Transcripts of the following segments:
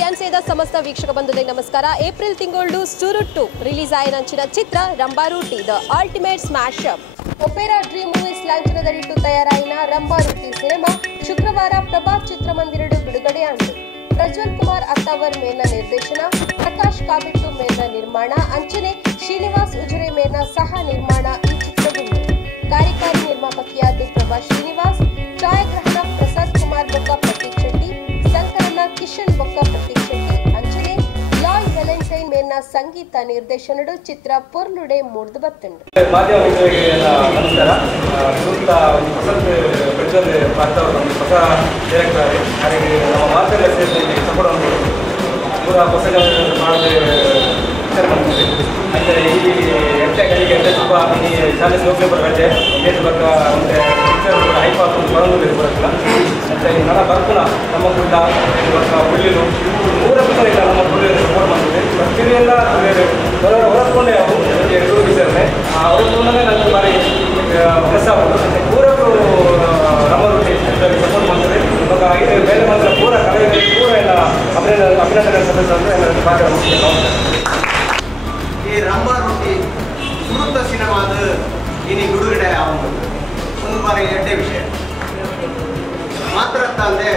ಸಿಯಾನ್ಸೇದ ಸಮಸ್ತ ವೀಕ್ಷಕ ಬಂಧುಗಳಿಗೆ ನಮಸ್ಕಾರ. ಏಪ್ರಿಲ್ ತಿಂಗಳು ಸುರುಟ್ಟು ರಿಲೀಸ್ ಆಯ್ದಂಚಿನ ಚಿತ್ರ Rambarooti the ultimate smash up. Opera Dream Movies ಲಾಂಛನದಲ್ಲಿಟ್ಟು ತಯಾರಾಯಿನ ರಂಬಾರೂಟಿ ಸಿನಿಮಾ ಶುಕ್ರವಾರ ಪ್ರಭಾತ್ ಚಿತ್ರಮಂದಿರಡು ಬಿಡುಗಡೆಯಾಯಿತು. ಪ್ರಜ್ವಲ್ ಕುಮಾರ್ ಅತ್ತಾವರ್ ಮೇರ್ನ ನಿರ್ದೇಶನ, ಪ್ರಕಾಶ್ ಕಾಬಿಟ್ಟು ಮೇರ್ನ ನಿರ್ಮಾಣ, ಅಂಚನೆ ಶ್ರೀನಿವಾಸ್ ಉಜಿರೆ ಮೇರ್ನ ಸಹ ನಿರ್ಮಾಣ ಈ ಚಿತ್ರಗುಂಡು. ಕಾರ್ಯಕಾರಿ ನಿರ್ಮಾಪಕಿಯಾದ ಪ್ರಭಾ ಶ್ರೀನಿವಾಸ್, ಛಾಯಾಗ್ರಹಣ ಪ್ರಸಾದ್ ಕುಮಾರ್ ಬೊಕ್ಕ ಪ್ರತೀಕ್ ಶೆಟ್ಟಿ, ಸಂಕಲನ ಕಿಶನ್ ಬೊಕ್ಕ ಪ್ರತೀಕ್ ಶೆಟ್ಟಿ, ಅಂಚನೆ ಲಾಯ್ ವ್ಯಾಲೆಂಟೈನ್ ಮೇರ್ನ ಸಂಗೀತ ನಿರ್ದೇಶನಡು ಚಿತ್ರ ಪೊರ್ಲುಡೆ ಮೂಡ್ದು ಬತ್ತುಂಡು. ಮಾಧ್ಯಮ ಮಿತ್ರರಿಗೆಲ್ಲ ನಮಸ್ಕಾರ. ಸೂಕ್ತ ವಸಂತ ಪ್ರಜ್ವಲ್ ಪಾತ್ರವರು ನಮ್ಮ ಹೊಸ ಡೈರೆಕ್ಟರ್ ಅವರಿಗೆ ನಮ್ಮ ಮಾಧ್ಯಮ ಸೇರಿಸಿ ಸಪೋರ್ಟ್ ಪೂರ ಹೊಸ ಮಾಡದೆ ವಿಚಾರ ಮಾಡ್ತೀವಿ. ಅಂದರೆ ಈ ಎಂಟೆ ಕಡೆಗೆ ಎಂಟೆ ತುಂಬ ಈ ಶಾಲೆ ಸೌಖ್ಯ ಬರಗಟ್ಟೆ ಏಟು ಬಕ್ಕ ಮತ್ತು ಪಿಕ್ಚರ್ ಕೂಡ ಹೈಪ್ ಹಾಕೊಂಡು ಬರೋದು ಬರೋದಿಲ್ಲ. ಮತ್ತು ಈ ನನ್ನ ಬರ್ಕುನ ನಮ್ಮ ಗುಡ್ಡ ಬಕ್ಕ ಹುಳ್ಳಿಲು ಮೂರ ಪಿಕ್ಚರ್ ಇಲ್ಲ ನಮ್ಮ ಹುಳ್ಳಿಯನ್ನು ಸಪೋರ್ಟ್ ಮಾಡ್ತೀವಿ. ಪ್ರತಿಯೆಲ್ಲ ಹೊರಸ್ಕೊಂಡೆ ಅವರು ಎರಡು ವಿಚಾರಣೆ ಹೊರಸ್ಕೊಂಡೇ ನನಗೆ ಭಾರಿ ಪ್ಲಸ್ ಆಗೋದು. ಪೂರಕ್ಕೂ ರಂಬಾರೂಟಿ ಸಪೋರ್ಟ್ ಮಾಡ್ತದೆ. ಇವಾಗ ಇದು ಬೇರೆ ಮಾತ್ರ ಪೂರ ಕಲೆಯಲ್ಲಿ ಪೂರ ಎಲ್ಲ ಅಭಿನಂದನೆ ಸದಸ್ಯ ಅಂದರೆ ಎಲ್ಲರಿಗೂ ಭಾಗ. ಈ ರಂಬಾರೂಟಿ ಸುರುತ್ತ ಸಿನಿಮಾದ ಇನಿ ಬಿಡುಗಡೆ ಆಗುವುದು ಒಂದು ಬಾರಿ ಎರಡೇ ವಿಷಯ ಮಾತ್ರ ತಂದೆ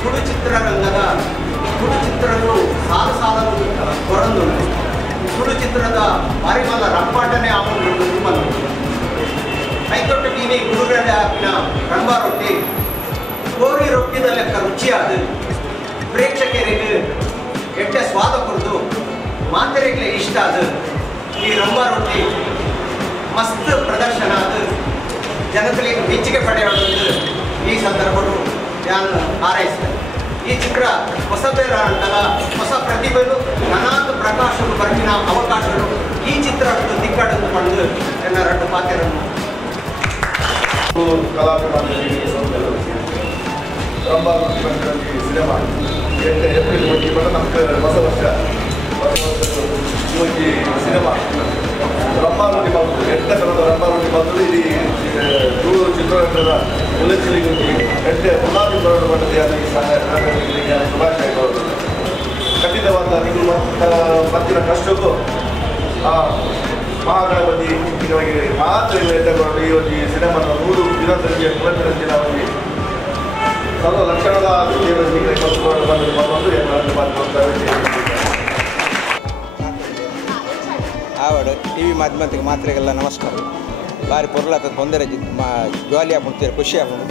ತುಳು ಚಿತ್ರರಂಗದ ತುಳು ಚಿತ್ರಗಳು ಸಾಲು ಸಾಲಲು ಹೊರೊಂದುಂಟು. ತುಳು ಚಿತ್ರದ ಬಾರಿಮಲ್ಲ ರಂಪಾಟನೆ ಆಗುವುದು ಬಂದು ಕೈತೊಟ್ಟು ಇನಿ ಬಿಡುಗಡೆ ಆಗಿನ ರಂಬಾರೂಟಿ ಕೋರಿ ರೊಟ್ಟಿದ ಲೆಕ್ಕ ರುಚಿಯಾದ ಪ್ರೇಕ್ಷಕರಿಗೆ ಎಟ್ಟೆ ಸ್ವಾದ ಕೊಡ್ದು ಮಾತರಿಗೆ ಇಷ್ಟ ಆದ ಈ ರಂಬಾರೂಟಿ ಮಸ್ತ್ ಪ್ರದರ್ಶನ ಅದು ಜನಗಳಿಗೆ ಮೆಚ್ಚುಗೆ ಪಡೆಯುವುದು ಈ ಸಂದರ್ಭಗಳು ನಾನು ಹಾರೈಸ್ತೇನೆ. ಈ ಚಿತ್ರ ಹೊಸಬೇರ ಅಂತಲ್ಲ ಹೊಸ ಪ್ರತಿಭೆಗಳು ನಾನಾದ ಪ್ರಕಾಶಗಳು ಬರಲಿನ ಅವಕಾಶಗಳು ಈ ಚಿತ್ರ ದಿಕ್ಕಡನ್ನು ಪಡೆದು ನನ್ನ ಎರಡು ಪಾತ್ರರನ್ನು ಕಲಾಭಿಮಾನಿಗಳಿಗೆ ರಂಬಾರೂಟಿ ಬಂದಿರೋದು ಸಿನಿಮಾ ಏಪ್ರಿಲ್ ಬಗ್ಗೆ ನಮಗೆ ಹೊಸ ವರ್ಷ ಈ ಸಿನಿಮಾ ರಂಬಾರೂಟಿ ಬಂದು ಎಂಟನೇ ತರದ ರಂಬಾರೂಟಿ ಬಂದು ಇಡೀ ತುಳು ಚಿತ್ರರಂಗದ ಉಲ್ಲೇಖಲಿಗೆ ಎಂಟೆ ಪುನಾದಿ ಬರೋಡು ಬಂದಿದೆ. ಶುಭಾಶಯಗಳು. ಖಂಡಿತವಾದ ನಿಮ್ಮ ಮತ್ತಿನ ಕಷ್ಟಕ್ಕೂ ಮಹಾಗಣಪತಿ ನಿಮಗೆ ಮಾತ್ರ ಎತ್ತಕೊಂಡು ಈ ಒಂದು ಸಿನಿಮಾನ 100 ದಿನದಲ್ಲಿ ಮುಂದಿನ ದಿನ ಒಂದು ಸರ್ವ ಲಕ್ಷಣದ ದೇವರಿಗೆ ಕಲ್ಪಿಸಿಕೊಂಡು ಬಂದು ಎಲ್ಲರೂ ಮಾತನಾಡ್ತಾರೆ. ಆವಡು ಟಿ ವಿ ಮಾಧ್ಯಮಕ್ಕೆ ಮಾತ್ರೆಗೆಲ್ಲ ನಮಸ್ಕಾರ. ಭಾರಿ ಪೊರ್ಲಾತ ತೊಂದರೆ ಜಾಲಿ ಆಗ್ಬಿಡ್ತೀರಿ, ಖುಷಿ ಆಗ್ಬಿಡು.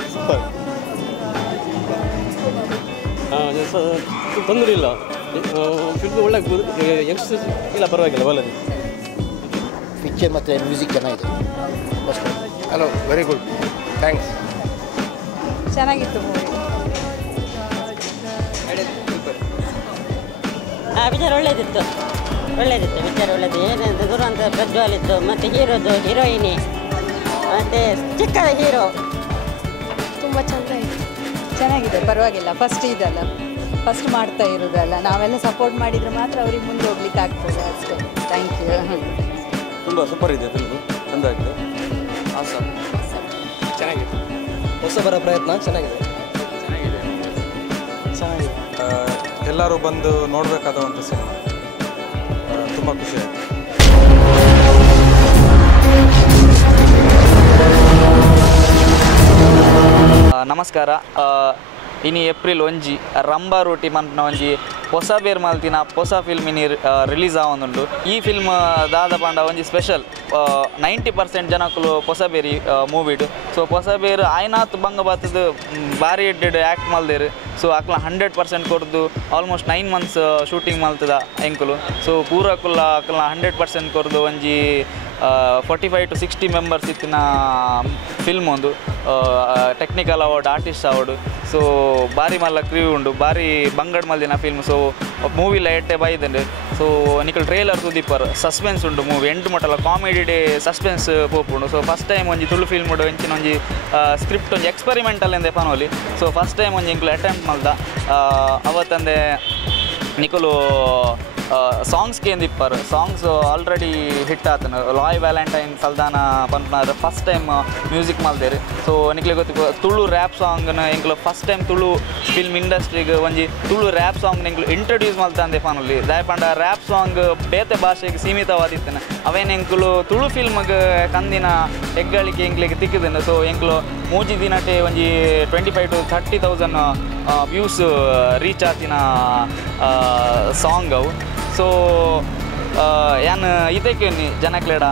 ತೊಂದರೆ ಇಲ್ಲ, ಫಿಲ್ಮ್ ಒಳ್ಳೆ ಯಂಗ್ಸ್ಟರ್ಸ್ ಇಲ್ಲ, ಪರವಾಗಿಲ್ಲ ಒಳ್ಳೆದು. ಪಿಕ್ಚರ್ ಮತ್ತು ಮ್ಯೂಸಿಕ್ ಚೆನ್ನಾಗಿದೆ. Hello, very good, thanks. ಚೆನ್ನಾಗಿತ್ತು ಮೂವಿ. ವಿಚಾರ ಒಳ್ಳೇದಿತ್ತು ವಿಚಾರ ಒಳ್ಳೆಯದು. ಏನಂತ ದುರಂತ ಪ್ರಜ್ವಲ್ ಇತ್ತು, ಮತ್ತು ಹೀರೋಯಿನಿ ಮತ್ತು ಚಿಕ್ಕದ ಹೀರೋ ತುಂಬ ಚೆನ್ನಾಗಿದೆ, ಪರವಾಗಿಲ್ಲ. ಫಸ್ಟ್ ಇದಲ್ಲ, ಫಸ್ಟ್ ಮಾಡ್ತಾ ಇರೋದಲ್ಲ, ನಾವೆಲ್ಲ ಸಪೋರ್ಟ್ ಮಾಡಿದರೆ ಮಾತ್ರ ಅವ್ರಿಗೆ ಮುಂದೆ ಹೋಗ್ಲಿಕ್ಕೆ ಆಗ್ತದೆ ಅಷ್ಟೇ. Thank you. ತುಂಬ ಸೂಪರ್ ಇದೆ ಫಿಲ್ಮು, ಚೆಂದ ಆಗಿದೆ. ಆಸಮ್ ಚೆನ್ನಾಗಿದೆ. ಹೊಸಬರ ಪ್ರಯತ್ನ ಚೆನ್ನಾಗಿದೆ. ಎಲ್ಲರೂ ಬಂದು ನೋಡಬೇಕಾದ ಒಂದು ಸಿನಿಮಾ. ತುಂಬ ಖುಷಿ ಆಯಿತು. ನಮಸ್ಕಾರ. ಇನಿ ಏಪ್ರಿಲ್ 1 ರಂಬಾರೂಟಿ ಮಂತ್ನ ಒಂಜಿ ಹೊಸ ಬೇರ್ ಮಲ್ತಿನ ಹೊಸ ಫಿಲ್ಮ್ ಇನಿ ರಿಲೀಸ್ ಆವೊಂದುಂಡು. ಈ ಫಿಲ್ಮ್ ದಾದ ಪಂಡ ಒಂಜಿ ಸ್ಪೆಷಲ್ 90% ಜನಕ್ಕಲು ಹೊಸ ಬೇರಿ ಮೂವಿಡು. ಸೊ ಹೊಸ ಬೇರು ಆಯ್ನಾತ್ ಬಂಗ ಬತ್ತದು ಭಾರಿ ಎಡ್ಡೆಡ್ ಆ್ಯಕ್ಟ್ ಮಲ್ದೇರು. ಸೊ ಅಕ್ಲ 100% ಕೊಡ್ದು ಆಲ್ಮೋಸ್ಟ್ 9 months ಶೂಟಿಂಗ್ ಮಲ್ತದ ಎಂಕುಲು. ಸೊ ಪೂರಕ್ಕುಲ್ಲ ಅಕ್ಲ 100% ಕೊಡ್ದು ಒಂಜಿ 45 to 60 ಮೆಂಬರ್ಸ್ ಇತ್ತಿನ ಫಿಲ್ಮ್ ಒಂದು technical award, artist award. So ಭಾರಿ ಮಲ್ಲ ಕ್ರಿವ್ ಉಂಡು, ಭಾರಿ ಬಂಗಡ್ ಮಲ್ದಿನ ಫಿಲ್ಮ್. ಸೊ ಮೂವಿಲ ಎಟ್ಟೆ ಬೈದಂಡು. ಸೊ ನಿಕಲ್ ಟ್ರೇಲರ್ ತುದಿಪ್ಪರ್ ಸಸ್ಪೆನ್ಸ್ ಉಂಡು ಮೂವಿ ಎಂಟು ಮಟ್ಟಲ ಕಾಮಿಡಿ ಡೇ ಸಸ್ಪೆನ್ಸ್ ಪೋಪುಂಡು. ಸೊ ಫಸ್ಟ್ ಟೈಮ್ ಒಂಜಿ ತುಳು ಫಿಲ್ಮ್ ಉಂಡು ಎಂಚಿನ ಒಂಜಿ ಸ್ಕ್ರಿಪ್ಟ್ ಒಂಜಿ ಎಕ್ಸ್ಪೆರಿಮೆಂಟಲ್ ಎಂದೆ ಪನೋಲಿ. ಸೊ ಫಸ್ಟ್ ಟೈಮ್ ಒಂಜಿ ಇಂಕ್ಲು ಅಟೆಂಪ್ಟ್ ಮಲ್ದ ಅವತ್ತಂದೆ ನಿಕಲು ಸಾಂಗ್ಸ್ಗೆ ಎಂದಿಪ್ಪರು ಸಾಂಗ್ಸ್ ಆಲ್ರೆಡಿ ಹಿಟ್ ಆತನು ಲಾಯ್ ವ್ಯಾಲೆಂಟೈನ್ ಸಲ್ದಾನ ಪನ್ಪುನಾರ ಫಸ್ಟ್ ಟೈಮ್ ಮ್ಯೂಸಿಕ್ ಮಲ್ದೇರು ಸೊ ನಿಕ್ಲೆ ಗೊತ್ತು ತುಳು ರ್ಯಾಪ್ ಸಾಂಗ್ನ ಎಂಕ್ಲು ಫಸ್ಟ್ ಟೈಮ್ ತುಳು ಫಿಲ್ಮ್ ಇಂಡಸ್ಟ್ರಿಗೆ ಒಂಜಿ ತುಳು ರ್ಯಾಪ್ ಸಾಂಗ್ನ ಎಂಕ್ಲು ಇಂಟ್ರೊಡ್ಯೂಸ್ ಮಲ್ತಂದೆ ಫಾನಲ್ಲಿ ದಾಯಪಂಡ ರ್ಯಾಪ್ ಸಾಂಗ್ ಬೇತೆ ಭಾಷೆಗೆ ಸೀಮಿತವಾದಿತ್ತೇನೆ ಅವೇನು ಎಂಕ್ಲು ತುಳು ಫಿಲ್ಮ್ಗೆ ಕಂದಿನ ಹೆಗ್ಗಳಿಕೆ ಎಂಕ್ಲಿಗೆ ತಿಕ್ಕಿದ್ದೇನೆ ಸೊ ಎಂಕ್ಲು ಮೂಜಿ ದಿನಟೆ ಒಂಜಿ 25,000 to 30,000 ವ್ಯೂಸ್ ರೀಚ್ ಆತಿನ ಸಾಂಗ್ ಅವು ಸೊ ಏನು ಇದಕ್ಕೆ ಜನಕ್ಲೆಡ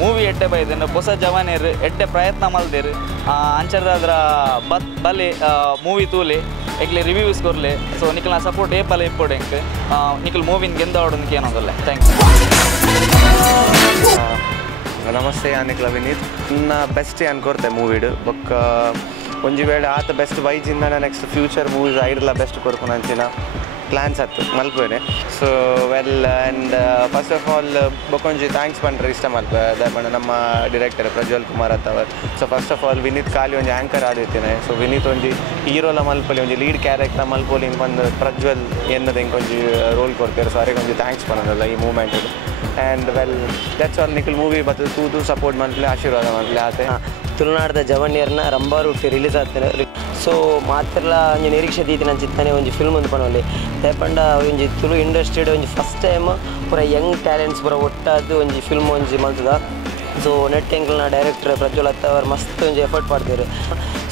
ಮೂವಿ ಎಡ್ಡೆ ಬೈದೇನು ಹೊಸ ಜವಾನೇರು ಎಡ್ಡೆ ಪ್ರಯತ್ನ ಮಲ್ದೇರು ಅಂಚರ್ದಾದ್ರ ಬಲೆ ಮೂವಿ ತೂಲೆ ಎಗ್ಲೆ ರಿವ್ಯೂಸ್ ಕೊರ್ಲೆ ಸೊ ನಿಖಲ್ನ ಸಪೋರ್ಟ್ ಏಪಲ್ಲ ಇಪ್ಪೋಡು ಎಂಕ್ ನಿಖಲ್ ಮೂವಿನ ಗೆಂದಾಡೋದಕ್ಕೆ ಏನೋದಲ್ಲ ಥ್ಯಾಂಕ್ಸ್. ನಮಸ್ತೆ ಯಾನಿಕ್ಲ ವಿನೀತ್ ನನ್ನ ಬೆಸ್ಟ್ ಅನ್ಕೊರ್ತೆ ಮೂವಿಡು ಬೊಕ್ಕ ಒಂಜಿ ವೇಳೆ ಆತ ಬೆಸ್ಟ್ ವೈಜಿಂದ ನೆಕ್ಸ್ಟ್ ಫ್ಯೂಚರ್ ಮೂವೀಸ್ ಐಡ್ಲ ಬೆಸ್ಟ್ ಕೊರ್ಕೊಂಡು ಅಂಚಿನ ಪ್ಲ್ಯಾನ್ಸ್ ಆಯ್ತು ಮಲ್ಪೇನೆ so well and first of all ಬೊಕೊಂಜಿ ಥ್ಯಾಂಕ್ಸ್ ಪಂಡ್ರೆ ಇಷ್ಟ ಮಲ್ಪ ದಯಮಾಡ ನಮ್ಮ ಡೈರೆಕ್ಟರ್ ಪ್ರಜ್ವಲ್ ಕುಮಾರ್ ಅತ್ತವರು so first of all Vineeth ಖಾಲಿ ಒಂಜಿ ಆ್ಯಂಕರ್ ಆದಿತ್ತೇನೆ ಸೊ ವಿನೀತ್ ಒಂಜಿ ಹೀರೋಲ ಮಲ್ಪಲಿ ಒಂಜಿ ಲೀಡ್ ಕ್ಯಾರೆಕ್ಟರ್ ಮಲ್ಪೋಲಿ ಹಿಂಗೆ ಬಂದು ಪ್ರಜ್ವಲ್ ಎನ್ನದ ಹಿಂಗೊಂಜಿ ರೋಲ್ ಕೊಡ್ತಾರೆ ಸೊ ಅವರಿಗೆ ಒಂಜಿ ಥ್ಯಾಂಕ್ಸ್ ಪನ್ನೋದಲ್ಲ ಈ moment and well that's all Nikhil movie ಬರ್ತದೆ ತೂದು ಸಪೋರ್ಟ್ ಮಲ್ಪಲೆ ಆಶೀರ್ವಾದ ಮಲ್ಪಲೆ ಆತೆ ತುಳುನಾಡದ ಜವಣ್ಯರ್ನ ರಂಬಾರೂಟಿ ರಿಲೀಸ್ ಆಗ್ತೇನೆ ಸೊ ಮಾತ್ರಲ ಒಂಜಿ ನಿರೀಕ್ಷೆ ದೀತಿ ನಾನು ಚಿತ್ತನೆ ಒಂಜಿ ಫಿಲ್ಮ್ ಒಂದು ಪಣೋಲಿ ದಯಪಂಡ ಒಂಜಿ ತುಳು ಇಂಡಸ್ಟ್ರಿಡ್ ಒಂಜಿ ಫಸ್ಟ್ ಟೈಮ್ ಪೂರ ಯಂಗ್ ಟ್ಯಾಲೆಂಟ್ಸ್ ಪೂರ ಒಟ್ಟಾದ ಒಂಜಿ ಫಿಲ್ಮ್ ಒಂಜಿ ಮಲ್ತದ ಸೊ ನೆಟ್ ಎಂಕ್ಲ್ನ ಡೈರೆಕ್ಟರ್ ಪ್ರಜ್ವಲ್ ಅತ್ತವರು ಮಸ್ತ್ ಒಂಜಿ ಎಫರ್ಟ್ ಮಾಡ್ತಾರೆ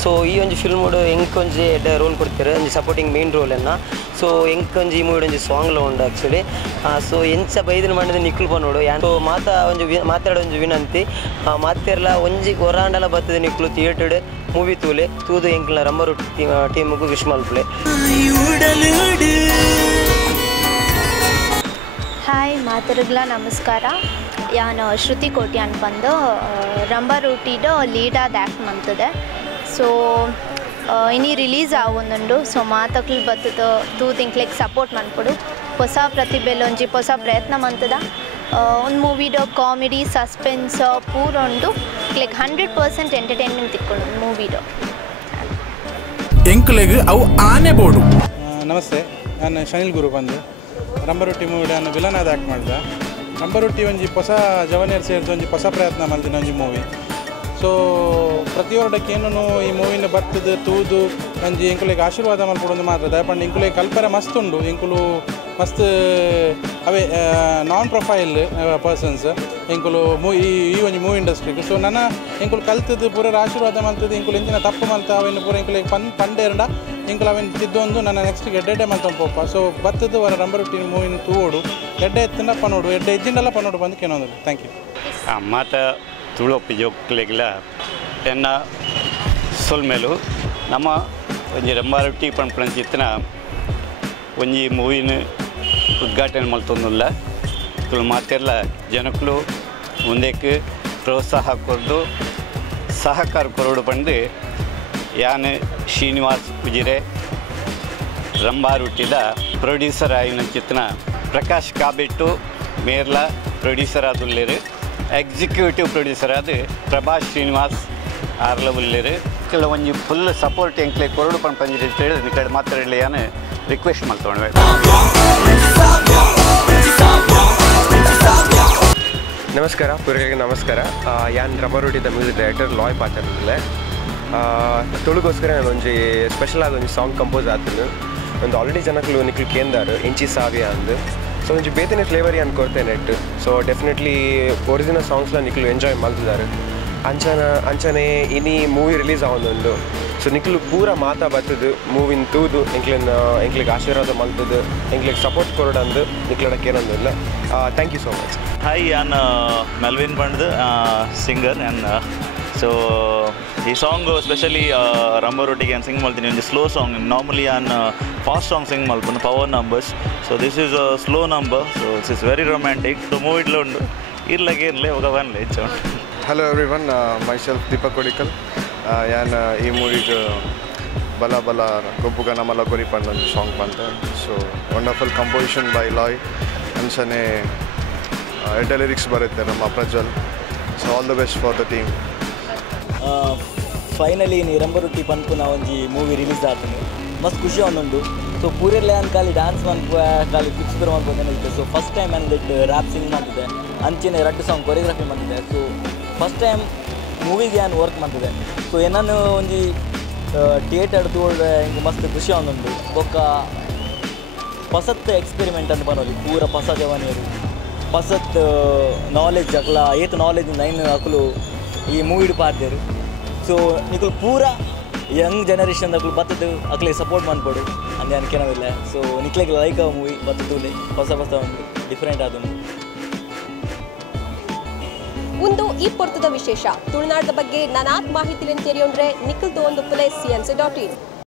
ಸೊ ಈ ಒಂಜಿ ಫಿಲ್ಮುಡು ಎಂಕ್ ಒಂಜಿ ಎಡ್ಡೆ ರೋಲ್ ಕೊಡ್ತಾರೆ ಒಂಜಿ ಸಪೋರ್ಟಿಂಗ್ ಮೇನ್ ರೋಲನ್ನು ಸೊ ಎಂಕ್ ಒಂಜಿ ಈ ಮೂವಿ ಒಂಜಿ ಸಾಂಗ್ಲ ಉಂಡು ಆ್ಯಕ್ಚುಲಿ ಸೊ ಎಂಚ ಬೈದಿನ ಮಾಡಿದ ನಿಖಲ್ ಪನ್ನೋಡು ಸೊ ಮಾತಾಡೋ ಒಂಜಿ ವಿನಂತಿ ಮಾತೆರ್ಲ ಒಂಜಿ ಒರಾಂಡಲ ಬರ್ತದೆ ನಿಖಲು ಥಿಯೇಟರ್ಡ್ ಮೂವಿ ತೂಲೆ ತೂದು ಎಂಕ್ಲ ರಂಬಾರೂಟಿ ಟೀಮ್ಗೂ ವಿಶ್ ಮಲ್ಪಲೆ. ಹಾಯ್ ಮಾತರಿಗ್ಲ ನಮಸ್ಕಾರ ಯಾನು ಶ್ರುತಿ ಕೋಟಿ ಅನ್ಪಂದು ರಂಬಾರೂಟಿಡು ಲೀಡಾದ ಆ್ಯಕ್ಟ್ ಮಂತದೆ ಸೊ ಇನಿ ರಿಲೀಸ್ ಆವೊಂದುಂಡು ಸೊ ಮಾತಕ್ಲು ಬತ್ತದ ತೂದು ಇಂಕ್ಲೆಗ್ ಸಪೋರ್ಟ್ ಮನ್ಪೊಡು ಹೊಸ ಪ್ರತಿಭೆಲ್ ಒಂಜಿ ಹೊಸ ಪ್ರಯತ್ನ ಮಂತದ ಒಂದು ಮೂವಿಡು ಕಾಮಿಡಿ ಸಸ್ಪೆನ್ಸ್ ಪೂರ ಉಂಡು ಲೈಕ್ 100% ಎಂಟರ್ಟೈನ್ಮೆಂಟ್ ತಿಕ್ಕೊಂಡು ಮೂವಿಡು ಎಂಕ್ಲೆಗ್ ಅವು ಆನೆ ಬೋಡು. ನಮಸ್ತೆ, ನಾನು ಶನಿಲ್ ಗುರು ಬಂದು ರಂಬಾರೂಟಿ ಮೂವಿ ನಾನು ವಿಲನಾದ ಆ್ಯಕ್ಟ್ ಮಾಡಿದೆ. ರಂಬಾರೂಟಿ ಒಂಜಿ ಹೊಸ ಜವನಿಯರ್ ಸೇರಿದ ಒಂಜಿ ಹೊಸ ಪ್ರಯತ್ನ ಮಲ್ದಿನ ಒಂಜಿ ಮೂವಿ. ಸೊ ಪ್ರತಿಯೊರ್ಡಕ್ಕೇನು ಈ ಮೂವಿನ ಬರ್ತದೆ ತೂದು ಒಂಜಿ ಎಂಕುಲೆಗೆ ಆಶೀರ್ವಾದ ಮಲ್ಪಡೊಂದು ಮಾತ್ರ ದಯಪಂಡು ಇಂಕುಲೆಗೆ ಕಲ್ಪರೆ ಮಸ್ತ್ ಉಂಡು ಇಂಕುಲು ಮಸ್ತ್ ಅವೇ ನಾನ್ ಪ್ರೊಫೈಲ್ ಪರ್ಸನ್ಸ್ ಎಂಕುಲು ಈ ಒಂಜಿ ಮೂವಿ ಇಂಡಸ್ಟ್ರಿಗೆ ಸೊ ನನ್ನ ಎಂಕುಲು ಕಲ್ತದ್ದು ಪೂರ ಆಶೀರ್ವಾದ ಮಲ್ತದ್ದು ಇಂಕುಲು ಎಂಚಿನ ತಪ್ಪು ಮಲ್ತ ಅವೇನು ಪೂರ ಇಂಕುಲೆಗೆ ಪಂಡೇರಂಡ ಇಂಕುಲು ಅವೇನು ತಿದ್ದೊಂದು ನನ್ನ ನೆಕ್ಸ್ಟ್ಗೆ ಎಡ್ಡೆ ಮಲ್ತ ಪೋಪ ಸೊ ಬತ್ತದ್ದು ವರ ರಂಬಾರೂಟಿ ಮೂವಿನ ತೂವೋಡು ಎಡ್ಡೆ ಎತ್ತಿನ ಪನ್ನೋಡು ಎಡ್ಡೆ ಎಜ್ಜಿಂಡೆಲ್ಲ ಪನ್ನೋಡು ಬಂದು ಕೇನೋದು. Thank you. ಮಾತ ತುಳುಪಿ ಜೋಕ್ಲೆಗ್ಲ ಎನ್ನ ಸೊಲ್ಮೇಲು ನಮ್ಮ ಒಂಜಿ ರಂಬಾರೂಟಿ ಪಂಚಿತ್ತಿನ ಒಂಜಿ ಮೂವಿನ ಉದ್ಘಾಟನೆ ಮಲ್ತೊಂದುಲ್ಲ ತುಳು ಮಾತೆರ್ಲ ಜನಕ್ಕಳು ಮುಂದಕ್ಕೆ ಪ್ರೋತ್ಸಾಹ ಕೊರ್ದು ಸಹಕಾರ ಕೊರೋಡು ಪಂಡು ಯಾನ್ ಶ್ರೀನಿವಾಸ್ ಉಜಿರೆ ರಂಬಾರೂಟಿದ ಪ್ರೊಡ್ಯೂಸರ್ ಆಯಿನ ಚಿತ್ತನ ಪ್ರಕಾಶ್ ಕಾಬೆಟ್ಟು ಮೇರ್ಲ ಪ್ರೊಡ್ಯೂಸರ್ ಆದುಲ್ಲೇರು ಎಕ್ಸಿಕ್ಯೂಟಿವ್ ಪ್ರೊಡ್ಯೂಸರ್ ಆದ ಪ್ರಭಾಸ್ ಶ್ರೀನಿವಾಸ್ ಆರ್ಲ ಉಲ್ಲೇರು ಕೆಲ ಒಂಜಿ ಫುಲ್ ಸಪೋರ್ಟ್ ಎಂಕ್ಲೆ ಕೊರಡು ಪಂಜಿರಿ ಅಂತೇಳಿ ಈ ಕಡೆ ಮಾತ್ರ ಹೇಳಿ ಯಾನು ರಿಕ್ವೆಸ್ಟ್ ಮಾಡ್ತೊಂಡ್ವೆ. ನಮಸ್ಕಾರ ಪೂರ್ವರಿಗೆ ನಮಸ್ಕಾರ. ಯಾನ್ ರಂಬಾರೂಟಿದ ಮ್ಯೂಸಿಕ್ ಡೈರೆಕ್ಟರ್ ಲಾಯ್ ಪಾತ್ರದಲ್ಲೇ ತುಳುಗೋಸ್ಕರ ನಾನು ಒಂಜಿ ಸ್ಪೆಷಲ್ ಆದ ಒಂಜಿ ಸಾಂಗ್ ಕಂಪೋಸ್ ಆತನು ಒಂದು ಆಲ್ರೆಡಿ ಜನಕ್ಕಲು ನಿಕ್ಲು ಕೇಂದಾರು ಎಂಚಿ ಸಾವಿಯ ಅಂದು ಸೊ ಒಂಜಿ ಬೇತನೆ ಫ್ಲೇವರಿ ಅನ್ಕೊಡ್ತೇನೆ ನೆಟ್ಟು ಸೊ ಡೆಫಿನೆಟ್ಲಿ ಒರಿಜಿನಲ್ ಸಾಂಗ್ಸ್ಲ ನಿಕ್ಲು ಎಂಜಾಯ್ ಮಲ್ತಿದ್ದಾರೆ ಅಂಚನೆ ಇನಿ ಮೂವಿ ರಿಲೀಸ್ ಆವೊಂದುಂಡು ಸೊ ನಿಕ್ಲು ಪೂರ ಮಾತಾ ಬರ್ತದು ಮೂವಿನ ತೂದು ಎಂಕ್ಲಿಗೆ ಆಶೀರ್ವಾದ ಮಲ್ತದು ಎಂಕ್ಲಿಗೆ ಸಪೋರ್ಟ್ ಕೊರಡಂದು ನಿಕ್ಲಡಕ್ಕೆ ಏನೊಂದಿಲ್ಲ. Thank you so much. Hi ಯಾನ್ ಮೆಲ್ವಿನ್ ಬಂಡ್ದು ಸಿಂಗರ್ ಆ್ಯಂಡ್ ಸೊ ಈ ಸಾಂಗ್ ಸ್ಪೆಷಲಿ ರಂಬಾರೂಟಿಗೆ ಏನು ಸಿಂಗ್ ಮಾಡ್ತೀನಿ ಒಂದು ಸ್ಲೋ ಸಾಂಗ್ ನಾರ್ಮಲಿ ಆನ್ ಫಾಸ್ಟ್ ಸಾಂಗ್ ಸಿಂಗ್ ಮಲ್ಪನು power numbers so this is a slow number so it's is very romantic so ಮೂವಿಡ್ಲ ಉಂಡು ಇರ್ಲಾಗೆ ಇರಲಿ ಹೋಗವನ್ಲೆ ಹೆಚ್ಚು. Hello everyone, myself Deepak Kodikal. ಯಾನ್ ಈ ಮೂವಿಗೆ ಬಲ ಬಲ ಗೊಬ್ಬುಗ ನಮ್ಮಲ ಕೊರಿಪಂಡ ಒಂದು ಸಾಂಗ್ ಬಂತ so wonderful composition by Loy ಅಂಚನೆ ಎಡ್ಡೆ ಲಿರಿಕ್ಸ್ ಬರುತ್ತೆ ನಮ್ಮ Prajwal. So all the best for the team. Finally Rambarooti ಪನ್ಪುನ ಒಂಜಿ ಮೂವಿ ರಿಲೀಸ್ ಆತನು ಮಸ್ತ್ ಖುಷಿ ಒಂದುಂಡು ಸೊ ಪೂರೆಲ್ಲ ನಾನು ಖಾಲಿ ಡ್ಯಾನ್ಸ್ ಖಾಲಿ ಫಿಕ್ಸ್ ಬರೋ ಅನ್ಕೊಂಡೇನಿದ್ದೆ ಸೊ ಫಸ್ಟ್ ಟೈಮ್ ನನಗೆ ರ್ಯಾಪ್ ಸಿಂಗ್ ಮಾಡ್ತಿದ್ದೆ ಅಂಚಿನ 2 ಸಾಂಗ್ ಕೊರಿಯೋಗ್ರಫಿ ಮಾಡ್ತಿದ್ದೆ ಸೊ ಫಸ್ಟ್ ಟೈಮ್ ಮೂವಿಗೆ ನಾನು ವರ್ಕ್ ಮಾಡ್ತಿದ್ದೆ ಸೊ ಏನಾನು ಒಂದು ಥಿಯೇಟರ್ ತೋಳ್ರೆ ಹಿಂಗೆ ಮಸ್ತ್ ಖುಷಿ ಒಂದುಂಡು ಬೊಕ್ಕ ಹೊಸತ್ ಎಕ್ಸ್ಪೆರಿಮೆಂಟ್ ಅಂತ ಬರೋದು ಪೂರ ಹೊಸ ಜವಾನಿಯರು ಹೊಸತ್ ನಾಲೆಜ್ ಅಕ್ಲ ಏತ್ ನಾಲೆಜಿಂದ ಐನು ಅಕ್ಲು ಈ ಮೂವಿಡ್ ಪಾಡ್ದೇರು ಸೊ ನಿಕುಲು ಪೂರ ಯಂಗ್ ಜನರೇಷನ್ ಅಕ್ಲು ಬತ್ತದು ಅಕ್ಲೆ ಸಪೋರ್ಟ್ ಮಾಡ್ಕೊಡು ಅಂದೆ ಅನ್ಕೇನವಿಲ್ಲ ಸೊ ನಿಕ್ಲೆಗೆ ಲೈಕ್ ಆ ಮೂವಿ ಬತ್ತದೂಲೆ ಹೊಸ ಒಂದು ಡಿಫ್ರೆಂಟ್ ಆದನು ಒಂದು ಈ ಪೊರ್ತದ ವಿಶೇಷ ತುಳುನಾಡದ ಬಗ್ಗೆ ನಾನಾತ್ ಮಾಹಿತಿ ತಿಳಿಯೊಂಡ್ರೆ ನಿಖಿಲ್ ತೋಂದು ಪ್ಲೇಸ್ CNC.in